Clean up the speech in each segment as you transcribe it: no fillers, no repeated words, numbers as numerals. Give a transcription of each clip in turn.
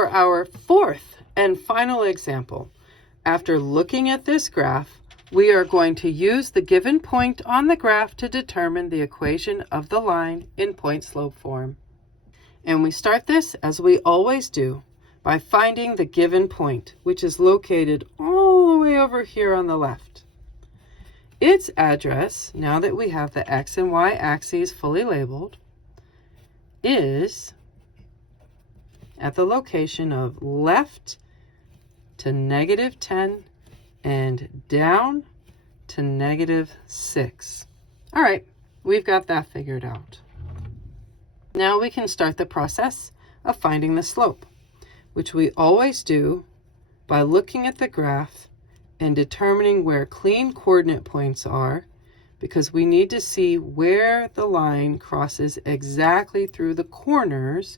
For our fourth and final example, after looking at this graph, we are going to use the given point on the graph to determine the equation of the line in point-slope form. And we start this, as we always do, by finding the given point, which is located all the way over here on the left. Its address, now that we have the x and y axes fully labeled, is at the location of left to -10 and down to -6. All right, we've got that figured out. Now we can start the process of finding the slope, which we always do by looking at the graph and determining where clean coordinate points are, because we need to see where the line crosses exactly through the corners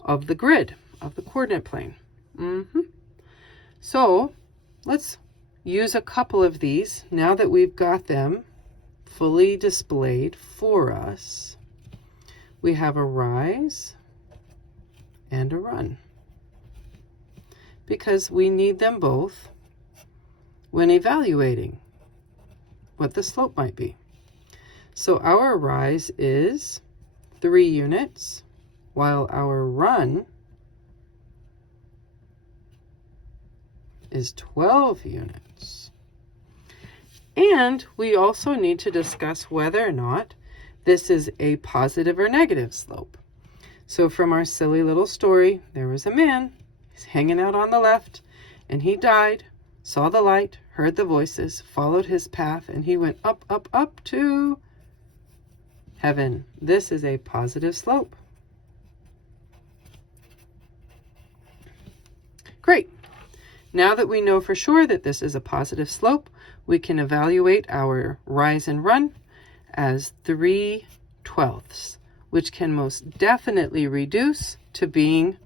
of the grid, of the coordinate plane. So let's use a couple of these now that we've got them fully displayed for us. We have a rise and a run, because we need them both when evaluating what the slope might be. So our rise is 3 units, while our run is 12 units. And we also need to discuss whether or not this is a positive or negative slope. So from our silly little story, there was a man, he's hanging out on the left, and he died, saw the light, heard the voices, followed his path, and he went up, up, up to heaven. This is a positive slope. Great. Now that we know for sure that this is a positive slope, we can evaluate our rise and run as 3/12, which can most definitely reduce to being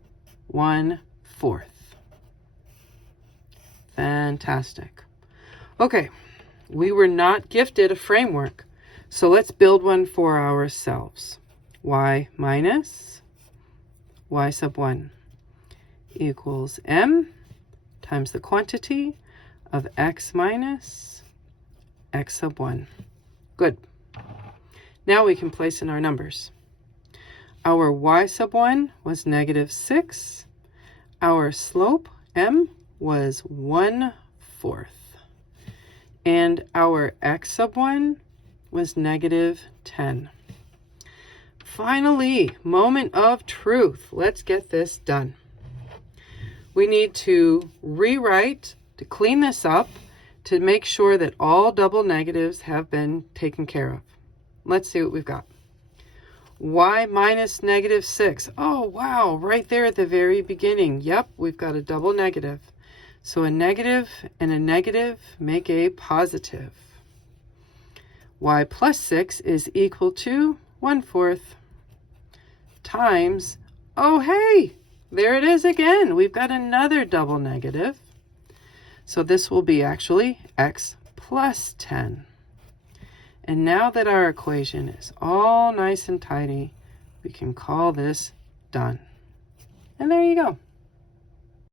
1/4. Fantastic. Okay, we were not gifted a framework, so let's build one for ourselves. Y minus y sub 1 equals m times the quantity of x minus x sub 1. Good. Now we can place in our numbers. Our y sub 1 was -6. Our slope, m, was 1/4. And our x sub 1 was -10. Finally, moment of truth. Let's get this done. We need to rewrite, to clean this up, to make sure that all double negatives have been taken care of. Let's see what we've got. Y minus -6. Oh, wow, right there at the very beginning. Yep, we've got a double negative. So a negative and a negative make a positive. Y plus 6 is equal to 1/4 times, oh, hey, there it is again. We've got another double negative. So this will be actually x plus 10. And now that our equation is all nice and tidy, we can call this done. And there you go.